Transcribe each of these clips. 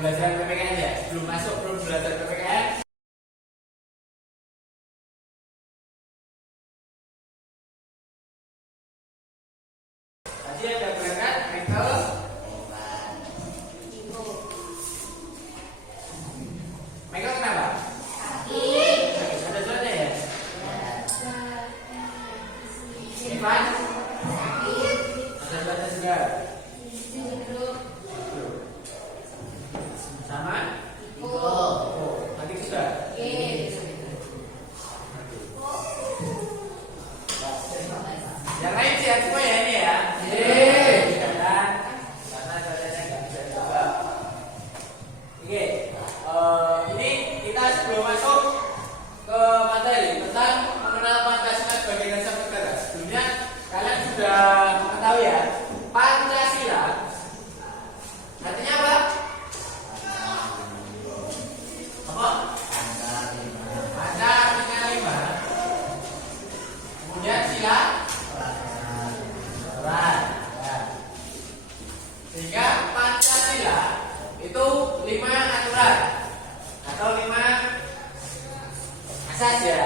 pembelajaran PPKN ya. Belum belajar PPKN. Tadi ada berangkat Michael. Michael kenapa? Sakit. Ada suaranya ya? Ivan? Ada suaranya juga. Sama? Tadi sudah? Yang lain sehat semua ya ini ya? Karena suaranya nggak bisa dicoba. Oke, ini kita sebelum masuk ke materi tentang mengenal Pancasila sebagai dasar negara. Sebelumnya kalian sudah mengetahui ya, Pancasila artinya apa? Panca artinya 5. Kemudian sila aturan. Ya. Sehingga Pancasila itu 5 aturan atau 5 asas ya.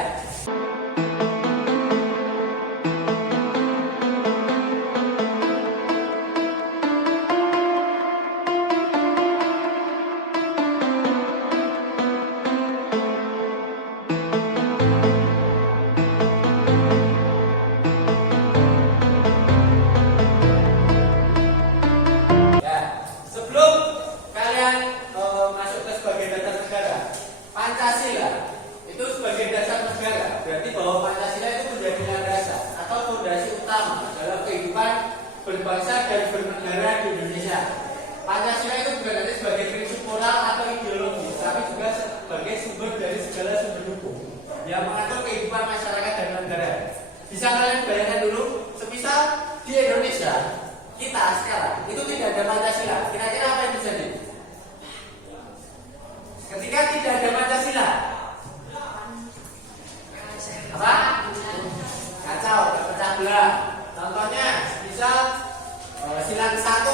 Sebelum kalian masuk ke sebagai dasar negara, Pancasila itu sebagai dasar negara berarti bahwa Pancasila itu menjadi landasan atau fondasi utama dalam kehidupan berbangsa dan bernegara di Indonesia. Pancasila itu bukan hanya sebagai prinsip moral atau ideologi, tapi juga sebagai sumber dari segala sumber hukum yang mengatur kehidupan masyarakat dan negara. Bisa kalian bayangkan dulu, semisal di Indonesia kita sekarang itu tidak ada Pancasila, kira-kira apa yang terjadi? Ketika tidak ada Pancasila, apa? Kacau, terpecah belah. Contohnya, misal sila ke-1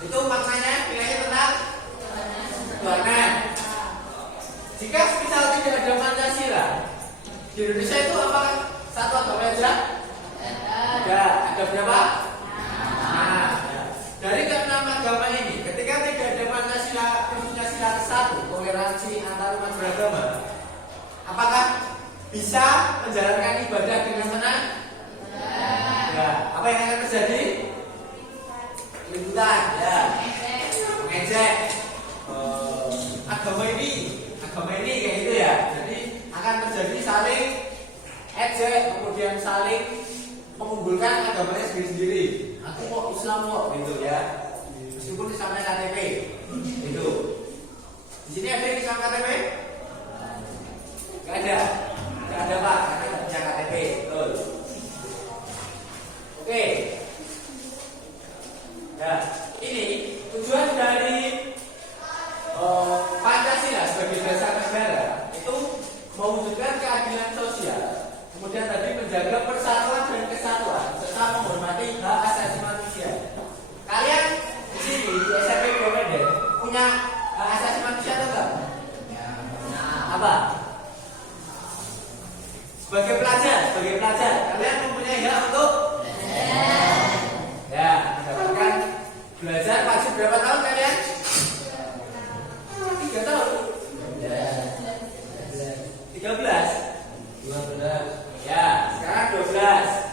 itu maknanya nilainya tentang ketuhanan. Jika misal tidak ada Pancasila, di Indonesia itu apakah satu agama aja? Ada berapa? Dari keenam agama ini, ketika tidak ada Pancasila, khususnya sila ke-1, toleransi antar umat beragama, apakah bisa menjalankan ibadah dengan tenang? Ya. Apa yang akan terjadi? Keributan, ya, mengejek agama ini kayak gitu ya. Jadi akan terjadi saling ejek, kemudian saling mengunggulkan agamanya sendiri-sendiri. Aku mau Islam kok gitu ya. Meskipun Islamnya KTP. Itu. Di sini ada yang Islam KTP? Enggak ada. Enggak ada Pak, karena enggak punya KTP. Betul. Oke. Ya, ini tujuan dari Pancasila sebagai dasar negara itu mewujudkan keadilan sosial. Kemudian tadi menjaga persatuan dan kesatuan serta menghormati hak asasi manusia. Kalian di sini di SMP Bumeden punya hak asasi manusia atau enggak? Apa? Sebagai pelajar, kalian mempunyai hak untuk ya mendapatkan belajar wajib berapa tahun kalian? 3 tahun. 13. Ya, sekarang 12.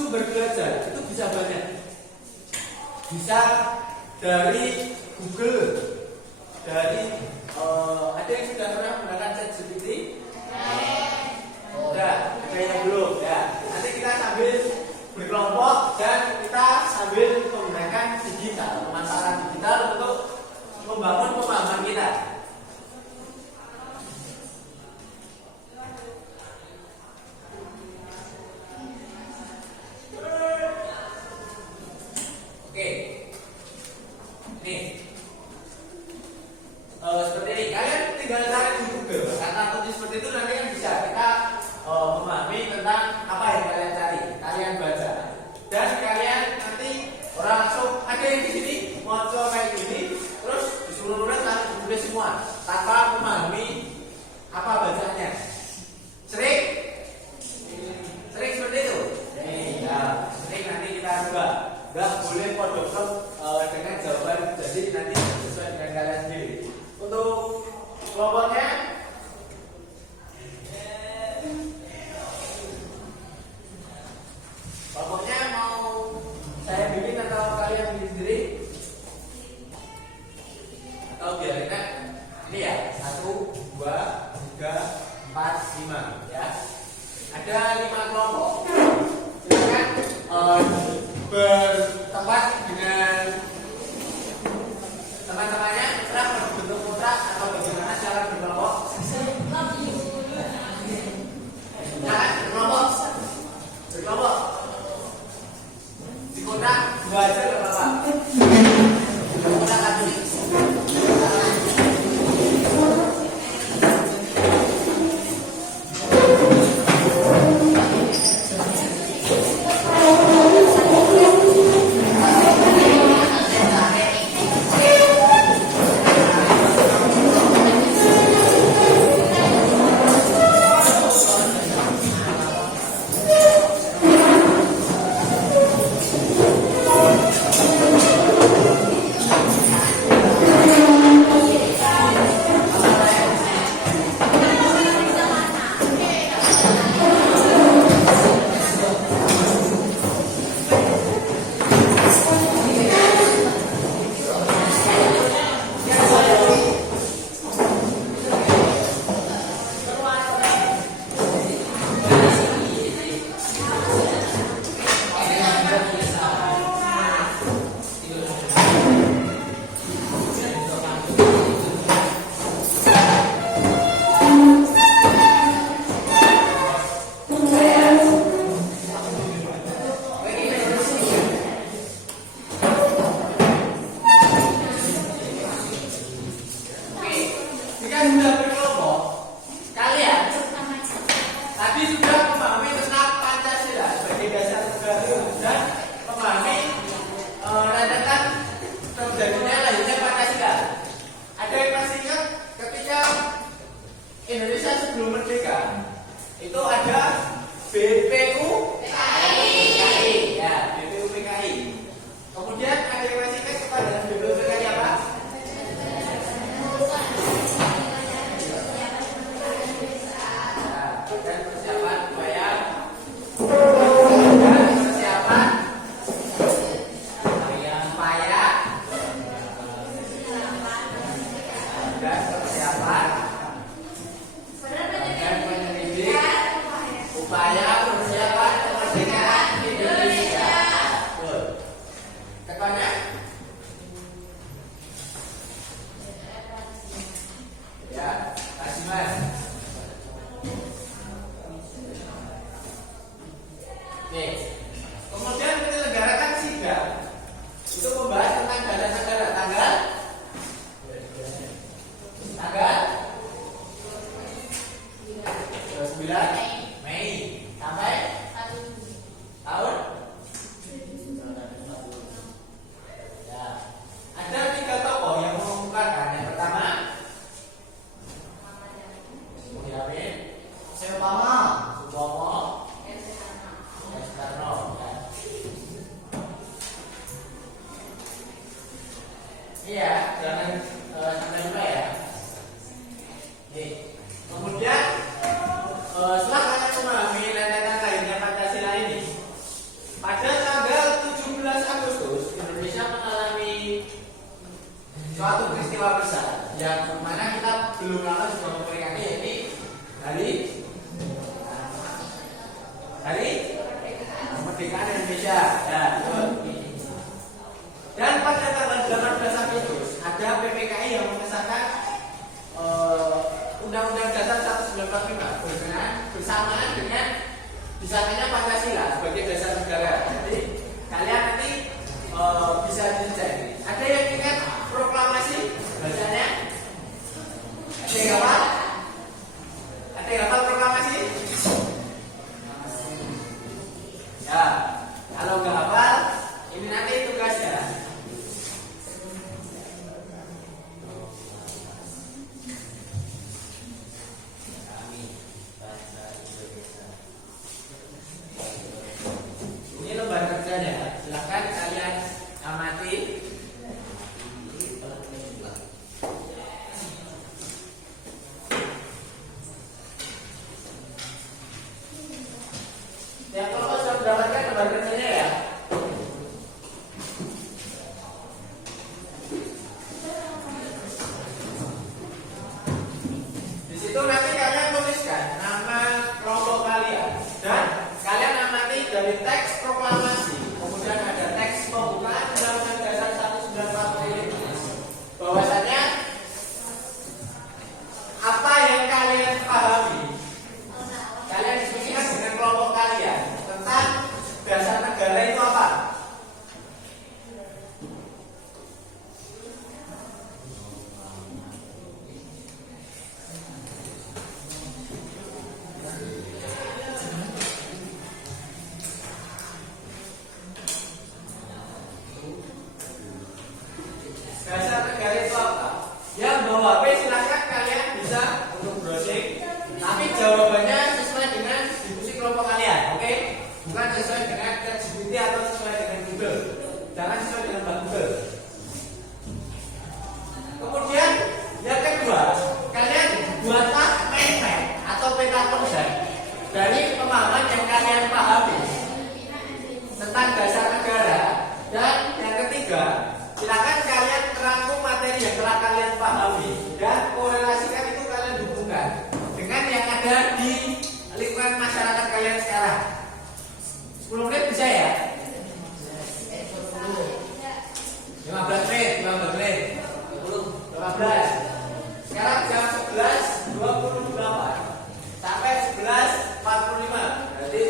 sumber belajar itu bisa banyak. Bisa dari Google, dari ada yang sudah pernah menggunakan ChatGPT? Udah, ada yang belum ya. Nanti kita sambil berkelompok dan kita sambil menggunakan digital, pemanfaatan digital untuk membangun pemahaman kita. Oke, nih seperti ini. Kalian tinggal cari di Google kata kunci seperti itu, nanti kan bisa kita memahami tentang apa yang kalian cari, kalian baca, dan kalian nanti orang langsung ada yang di sini mau coba kayak gini, terus disuruh nulis langsung ditulis semua tanpa memahami apa bacaannya. Sering seperti itu. Ya, sering nanti kita coba. Gak boleh podok dengan jawaban, jadi nanti sesuai dengan kalian sendiri. Untuk kelompoknya mau saya bikin atau kalian bikin sendiri? Atau biar enak? Ini ya, 1, 2, 3, 4, 5 ya. Ada 5 kelompok. Silakan bertempat dengan teman-temannya, terserah berbentuk kontrak atau bagaimana cara berkelompok. Silakan berkelompok. Di kontrak 2 aja nggak apa-apa. Kontrak satu. Indonesia sebelum merdeka itu ada BPUPKI, ya BPUPKI. Kemudian ada yang masih ingat kepada BPUPKI apa? Dan persiapan upaya kemudian menyelenggarakan sidang itu membahas tentang data negara tanggal 9 Mei sampai tahun ya. Ada 3 tokoh yang mengumumkan. Yang pertama Muhyiddin, Soekarno, yang mana kita belum lama juga memperingati, yaitu hari kemerdekaan Indonesia. Ya, betul. Dan pada tanggal 18 Agustus ada PPKI yang mengesahkan Undang-Undang Dasar 1945 bersamaan dengan disahkannya Pancasila sebagai dasar negara. Jadi kalian nanti bisa dicek. Ada yang ingat proklamasi bacanya? Ada yang hafal? Ada yang hafal proklamasi? Ya, kalau nggak hafal, ini nanti tugasnya. Ini lembar kerjanya, silahkan kalian amati. Yang kelompok sudah mendapatkan lembar kerjanya ya. Di situ nanti kalian tuliskan nama kelompok kalian dan kalian amati dari teks proklamasi. Kemudian ada teks pembukaan Undang-Undang Dasar 1945. Bahwasanya apa yang kalian pahami, kalian diskusikan dengan kelompok kalian tentang dasar negara itu apa? Dasar negara itu apa? Yang bawa HP silahkan kalian bisa untuk browsing, tapi jawabannya sesuai dengan diskusi kelompok kalian, oke? Bukan sesuai dengan ChatGPT atau sesuai dengan Google. Jangan sesuai dengan Mbak Google. Kemudian yang kedua, kalian buatlah mind map atau peta konsep dari pemahaman yang kalian pahami tentang dasar negara. Dan yang ketiga, silakan kalian merangkum materi yang telah kalian pahami dan korelasikan itu, kalian hubungkan dengan yang ada di lingkungan masyarakat kalian sekarang. 10 menit bisa ya? 15 menit, 15 menit, 15. Sekarang jam 11.28 sampai 11.45. Berarti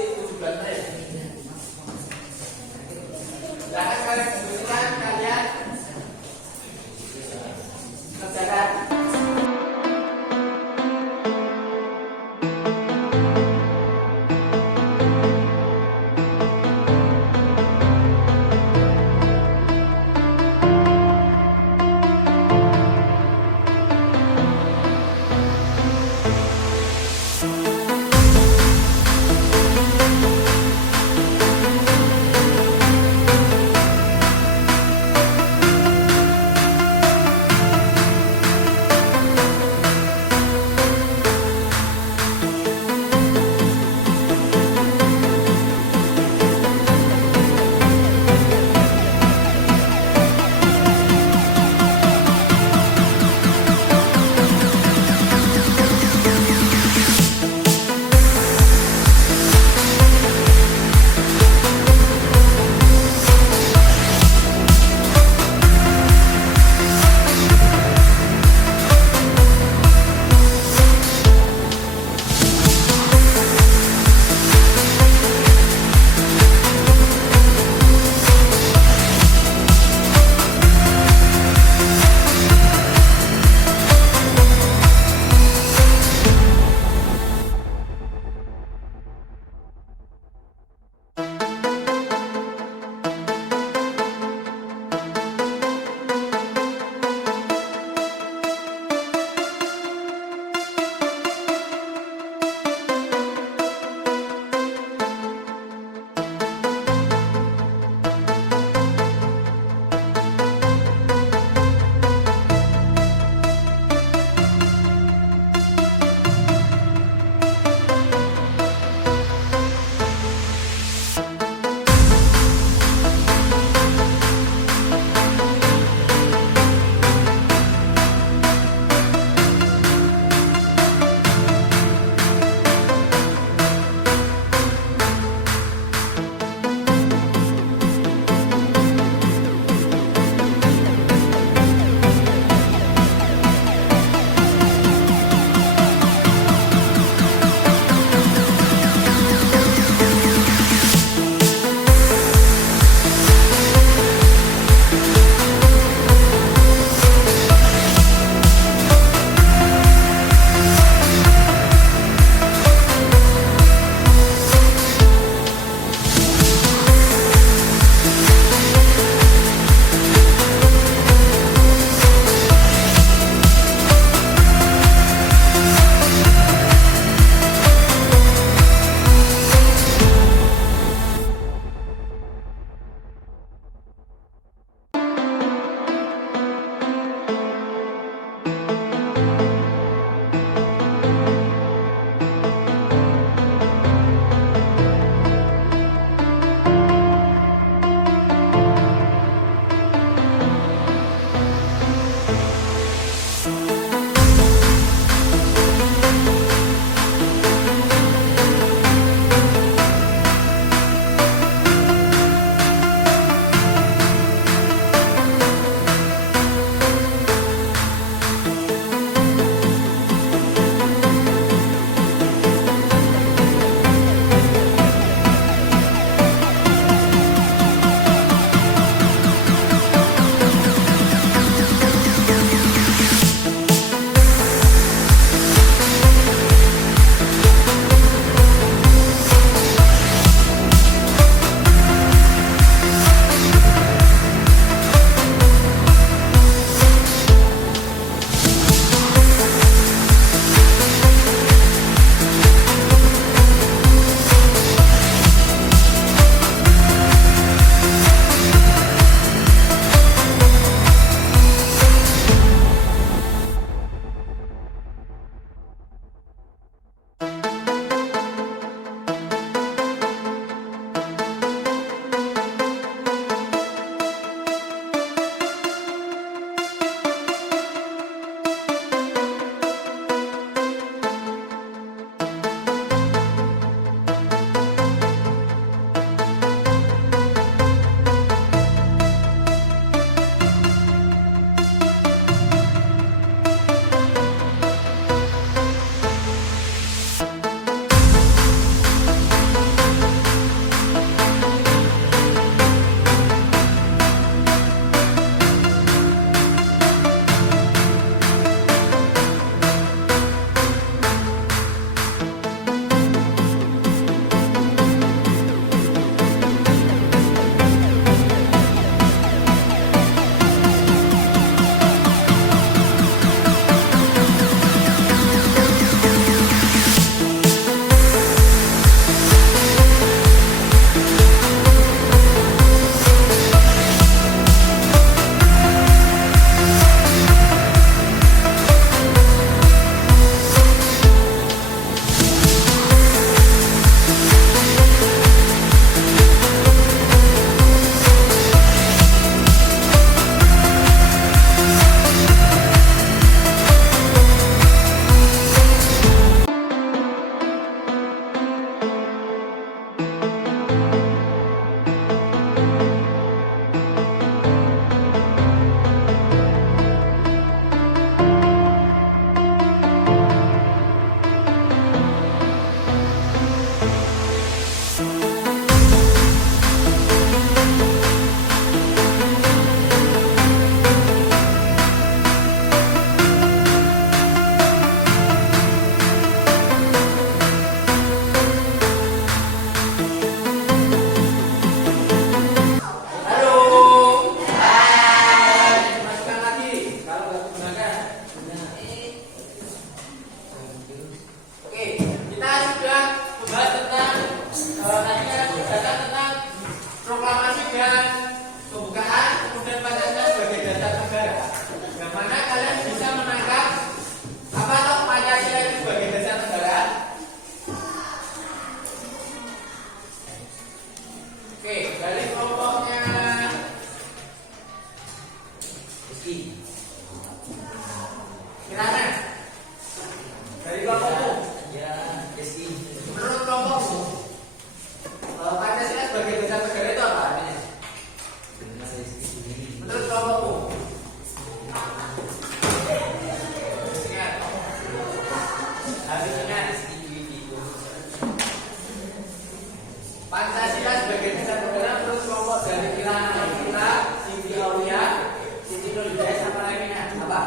Pancasila sebagai dasar negara menurut kelompok dari Kirana kita, Siti Aulia, Siti Nurhidayah sama lainnya apa?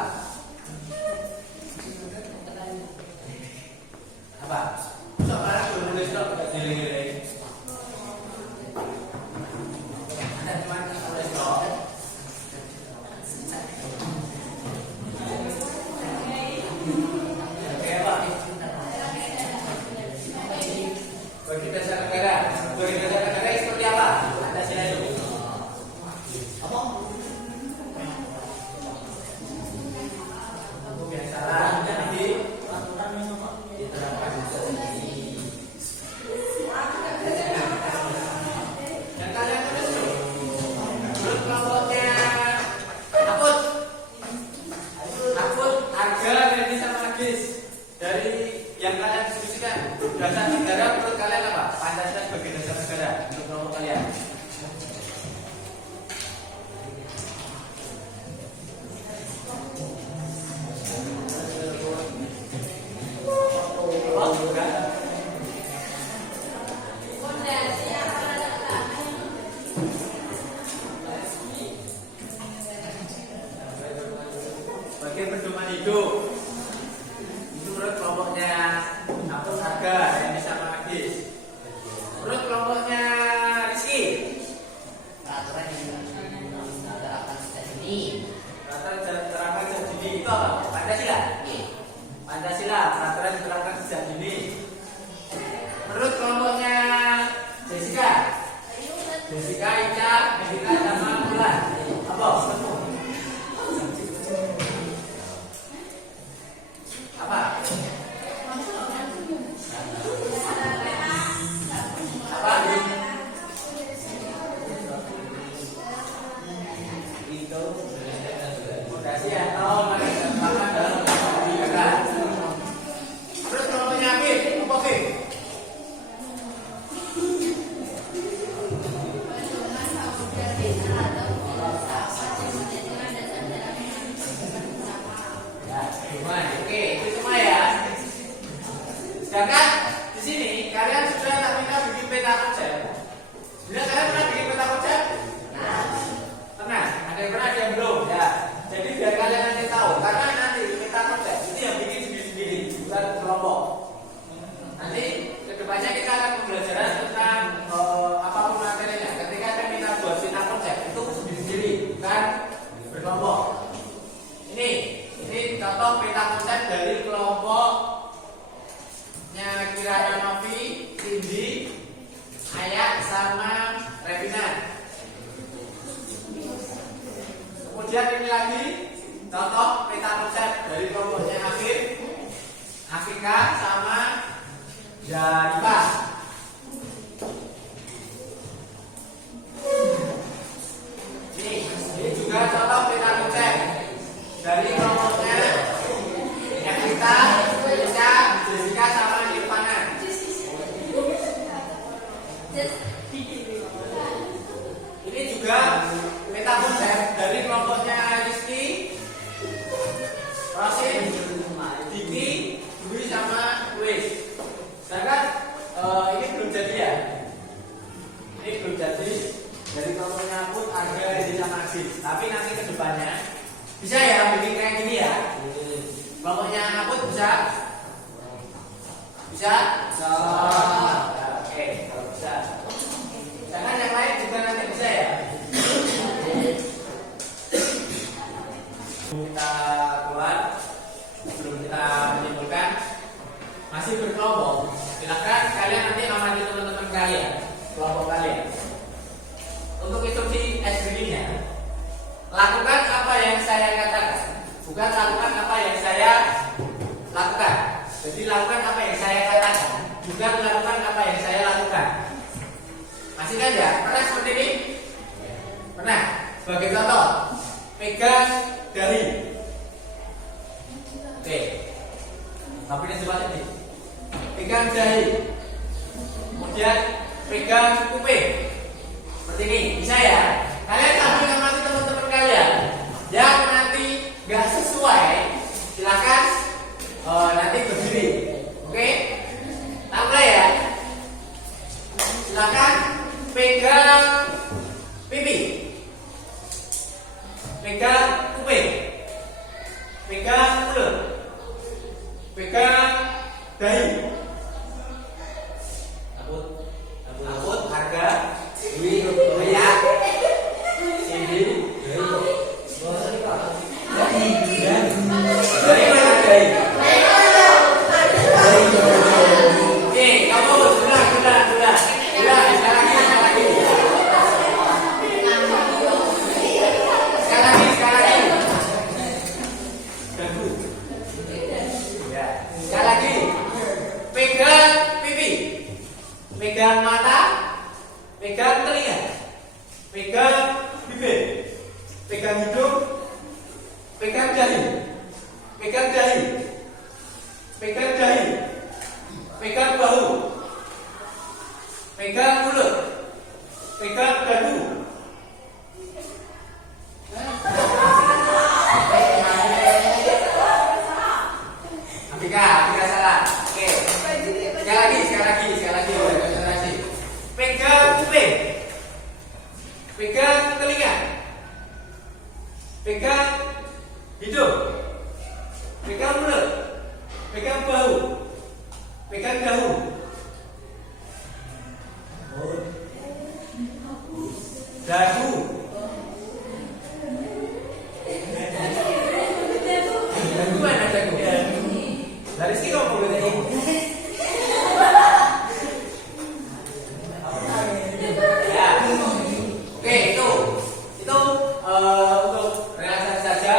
Apa? Soalnya belum nulis dong, tidak giling-giling. Ada cuma nulis dong. Bagi dasar negara seperti apa? Pancasila itu apa? Kebiasaan jadi diterapkan dan kalian tulis menurut kelompoknya Aput, Arga, Reni sama Agis dari yang kalian diskusikan dasar negara menurut kalian apa? Pancasila sebagai dasar negara menurut kelompok kalian. Sebagai pedoman hidup itu menurut kelompoknya Aput, Arga, Reni sama Agis. Menurut kelompoknya Rizky, peraturan yang diterapkan sejak dini. peraturan diterapkan sejak dini itu apa? Pancasila. Pancasila, peraturan diterapkan sejak dini. Menurut kelompoknya Jessica, Ica, Medina, sama Bulan. Apa? Apa? Apa? Itu fondasi atau manajemen dalam pendidikan. Terus kelompoknya Afif, apa Afif? Oke, itu semua ya. Sedangkan di sini kalian sudah tak minta bikin peta konsep. Sudah kalian pernah bikin peta konsep? Pernah? Ada yang pernah, ada yang belum? Ya. Jadi biar kalian nanti tahu, karena nanti peta konsep itu yang bikin sendiri-sendiri, bukan kelompok. Nanti kedepannya kita akan pembelajaran tentang apapun materinya. Ketika kita buat peta konsep itu sendiri-sendiri, bukan berkelompok. Ini contoh peta konsep dari kelompoknya Kirana Novi, Cindy, Ayat sama Revina. Kemudian ini lagi contoh peta konsep dari kelompoknya Afif, Afika sama Jarifa. Ini juga contoh peta konsep dari kelompoknya Evita, Ica, Jessica sama Nirvana. Ini juga peta konsep dari kelompoknya Rizky, Rosin, Diki, Dwi sama Luis. Sedangkan ini belum jadi ya. Ini belum jadi dari kelompoknya Aput, Arga, Reni sama Agis. Tapi nanti kedepannya bisa ya bikin kayak gini ya. Kelompoknya Aput bisa? Bisa? Bisa. Oke, kalau bisa. Jangan yang lain juga nanti bisa ya. Kita keluar sebelum kita menyimpulkan masih berkelompok. Silakan kalian nanti amati teman-teman kalian, kelompok kalian. Untuk instruksi SBD-nya, lakukan apa yang saya katakan, bukan lakukan apa yang saya lakukan. Jadi lakukan apa yang saya katakan, bukan lakukan apa yang saya lakukan. Masih kan ya? Pernah seperti ini? Pernah. Sebagai contoh, pegang dahi. Oke. Tapi ini coba ini. Pegang dahi. Kemudian pegang kuping. Seperti ini. Bisa ya? Kalian sambil ngamati teman-teman kalian yang nanti nggak sesuai, silakan nanti berdiri. Oke? Tambah ya. Silakan. silakan pegang pipi, pegang kuping, pegang mulut, pegang dahi. Abut harga duit rupiah sini dari mana dahi? Oke, kamu sudah. Sekali lagi. Dagu. Ya, sekali lagi. Pegang pipi, pegang mata, pegang telinga, pegang bibir, pegang hidung, pegang dahi, pegang dahi, pegang dahi, pegang bahu, pegang mulut, pegang dagu. Tiga salah. Oke. Sekali lagi. Konsentrasi. Pegang kuping, pegang telinga, pegang hidung, pegang mulut, pegang bahu, pegang dagu. Dagu. Dagu mana dagu? Dari sini kamu boleh tanya. Ya. Oke, itu untuk relaksasi saja.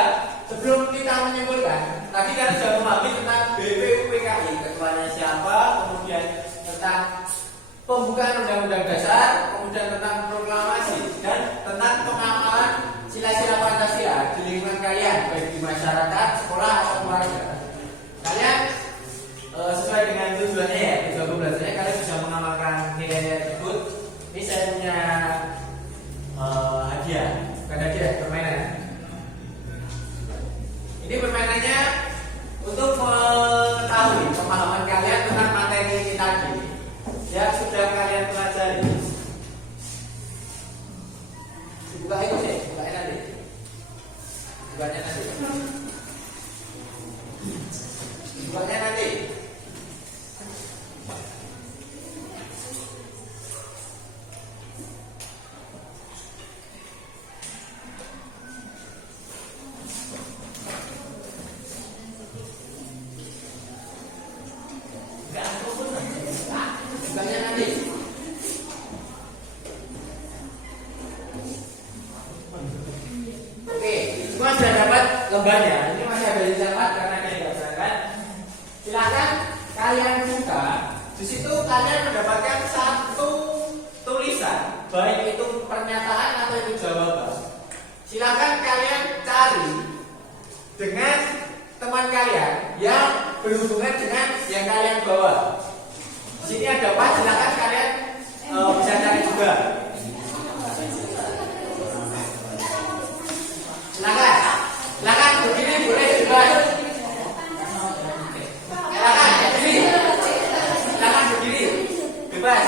Sebelum kita menyimpulkan, tadi kan sudah memahami tentang BPUPKI, ketuanya siapa, kemudian tentang pembukaan Undang-Undang Dasar, kemudian tentang proklamasi dan tentang pengamalan sila-sila Pancasila di lingkungan kalian, baik di masyarakat, sekolah atau keluarga. Kalian sesuai dengan tujuannya ya, tujuan pembelajarannya kalian bisa mengamalkan nilai-nilai tersebut. Ini saya punya hadiah, bukan hadiah, permainan. Ini permainannya untuk mengetahui pemahaman kalian tentang materi ini tadi yang sudah kalian pelajari. Buka itu sih, bukanya nanti. Bukanya nanti. Lembarnya ini masih ada di tempat karena kalian tidak berangkat. Silakan kalian buka. Di situ kalian mendapatkan satu tulisan, baik itu pernyataan atau itu jawaban. Silakan kalian cari dengan teman kalian yang berhubungan dengan yang kalian bawa. Di sini ada apa? Silakan kalian bisa cari juga. Silakan berdiri boleh bebas. Silakan berdiri bebas.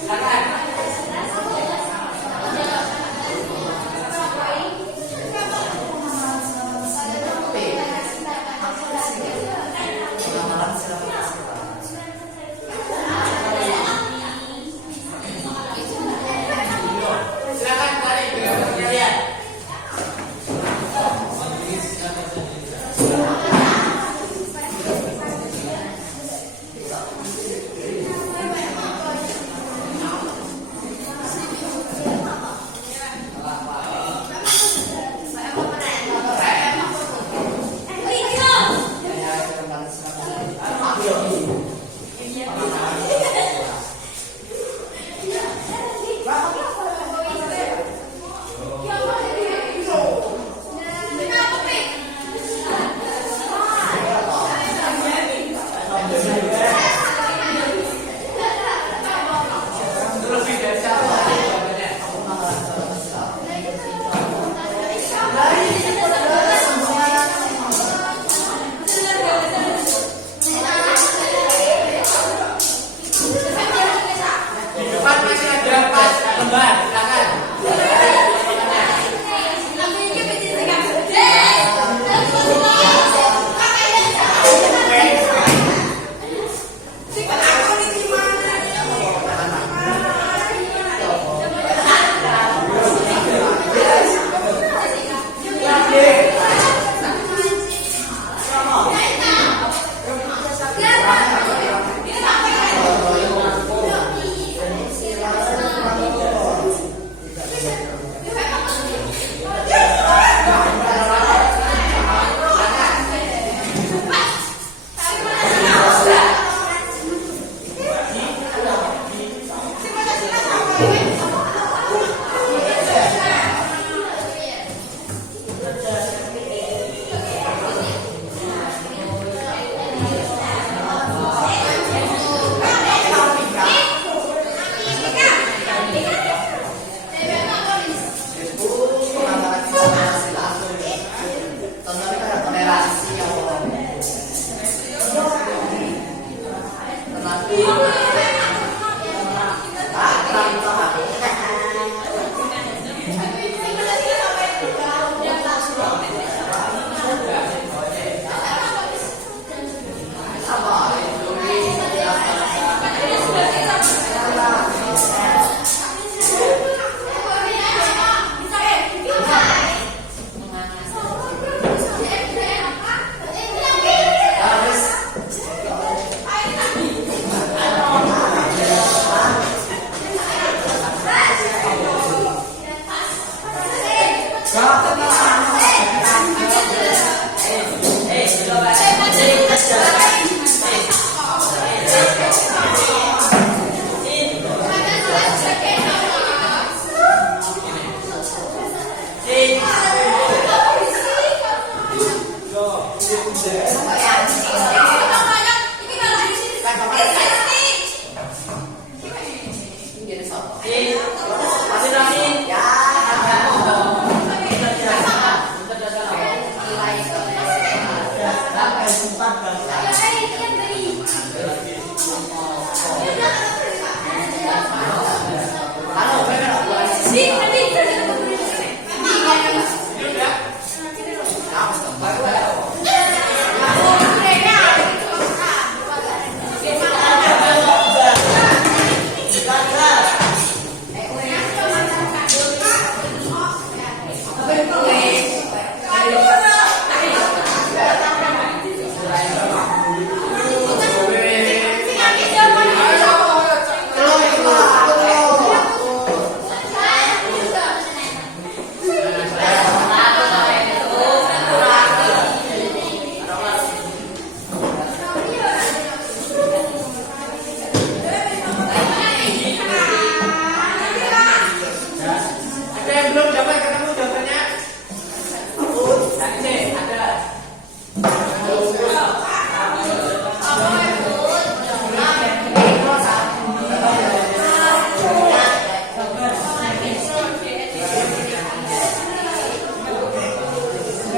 Silakan.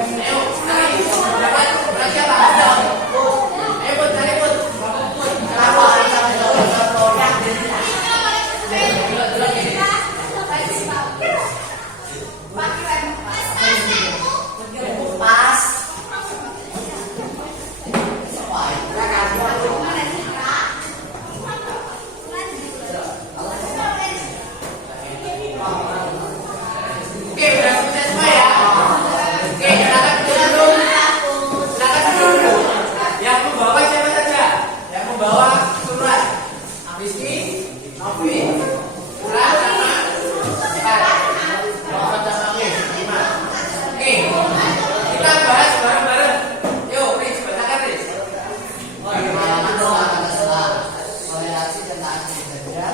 Ayo, cari. Dapat berapa siapa? Ayo, Bud, cari Bud. Pas. Oke, udah selesai semua ya. Oke, silakan duduk dulu. Silakan duduk dulu. Yang membawa siapa saja? Yang membawa surat. Rizky, Novi, Ura, sama Pak. Muhammad sama Riz, 5. Oke, kita bahas bareng-bareng. Yuk, Riz, bacakan Riz. Toleransi dan taat berbeda,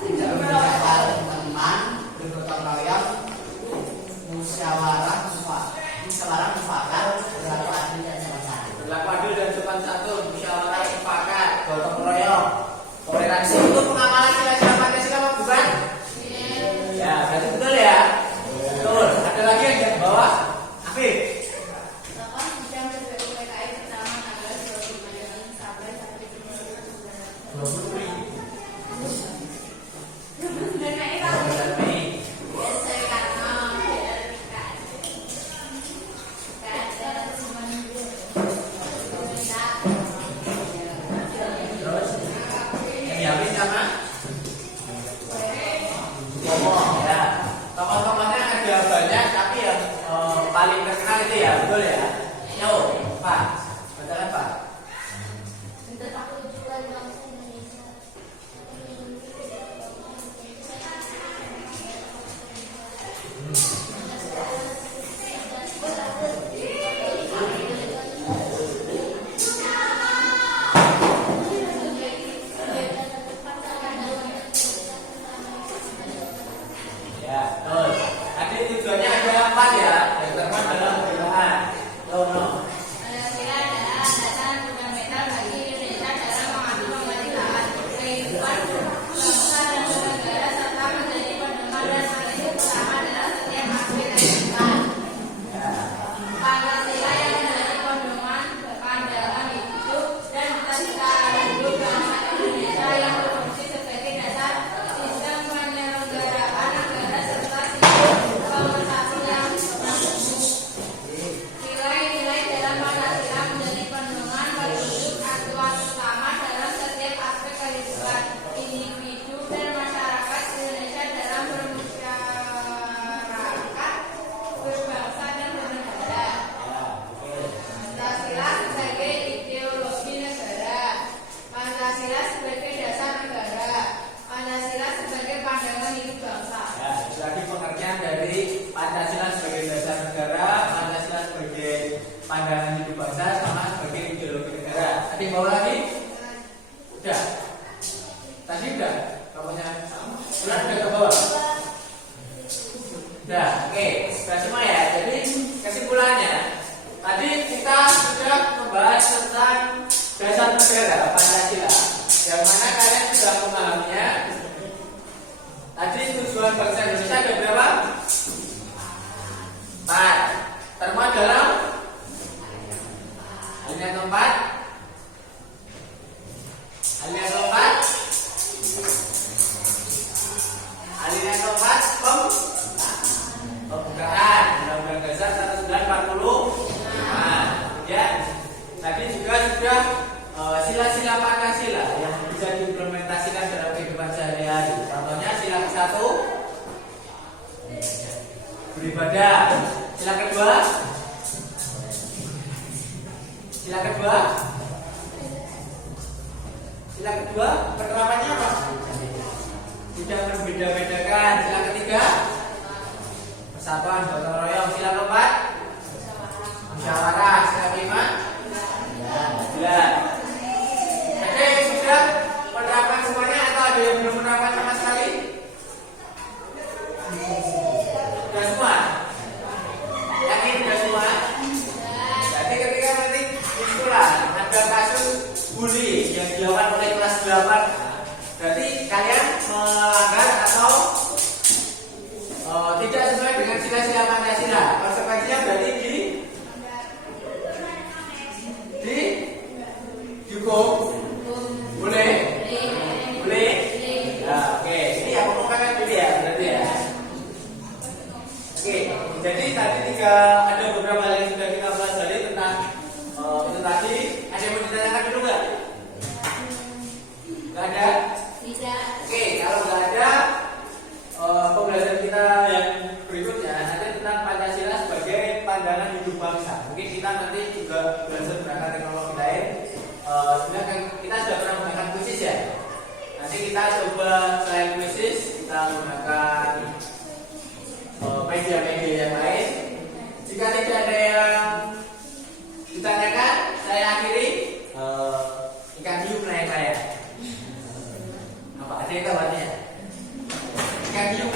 tidak memberikan teman, bergotong royong, musyawarah mufakat, berlaku adil dan sopan santun. Berlaku adil dan sopan santun, musyawarah mufakat, gotong royong, toleransi. Itu pengamalan sila-sila Pancasila apa bukan? Ya, berarti betul ya. Betul. Ada lagi yang di bawah? Afif. Yang diambil sama? Ya. Tokoh-tokohnya ada banyak, tapi yang paling terkenal itu ya, betul ya. Yo, Pak, bacakan Pak. Ya, betul. Tadi tujuannya ada 4 ya, yang termuat dalam pembelaan. No, no. Pandangan hidup bangsa sama sebagai ideologi negara. Ada yang mau lagi? Udah. Tadi udah. Kamunya udah ke bawah. Udah. Oke, sudah semua ya. Jadi kesimpulannya, tadi kita sudah membahas tentang dasar negara Pancasila, yang mana kalian sudah memahaminya. Tadi tujuan bangsa Indonesia ada berapa? 4. Termuat dalam alinea keempat. Alinea keempat. Alinea keempat pembukaan Undang-Undang Dasar 1945. Ya. Tadi juga sudah sila-sila Pancasila yang bisa diimplementasikan dalam kehidupan sehari-hari. Contohnya sila ke-1 beribadah. Sila kedua, penerapannya apa? Tidak berbeda-bedakan. Sila ketiga, persatuan gotong royong. Sila keempat, musyawarah. Sila kelima, ada yang sudah menerapkan semuanya atau ada yang belum menerapkan sama sekali? Sudah semua? Yakin sudah semua? Jadi ketika nanti kesimpulan ada kasus bully yang dilakukan oleh kelas 8, berarti kalian melanggar atau tidak sesuai dengan sila-sila Pancasila. juga ada beberapa hal yang sudah kita pelajari tentang itu tadi. Ada yang mau ditanyakan dulu nggak? Nggak ada? Tidak. Oke, kalau nggak ada, pembelajaran kita yang berikutnya nanti tentang Pancasila sebagai pandangan hidup bangsa. Mungkin kita nanti juga belajar menggunakan teknologi lain. Sebenarnya kita sudah pernah menggunakan kuisis ya. Nanti kita coba selain kuisis kita menggunakan media-media yang lain. Jika tidak ada yang ditanyakan, saya akhiri. Ikan hiu pernah yang lain. Apa ada yang tawarnya? Ikan hiu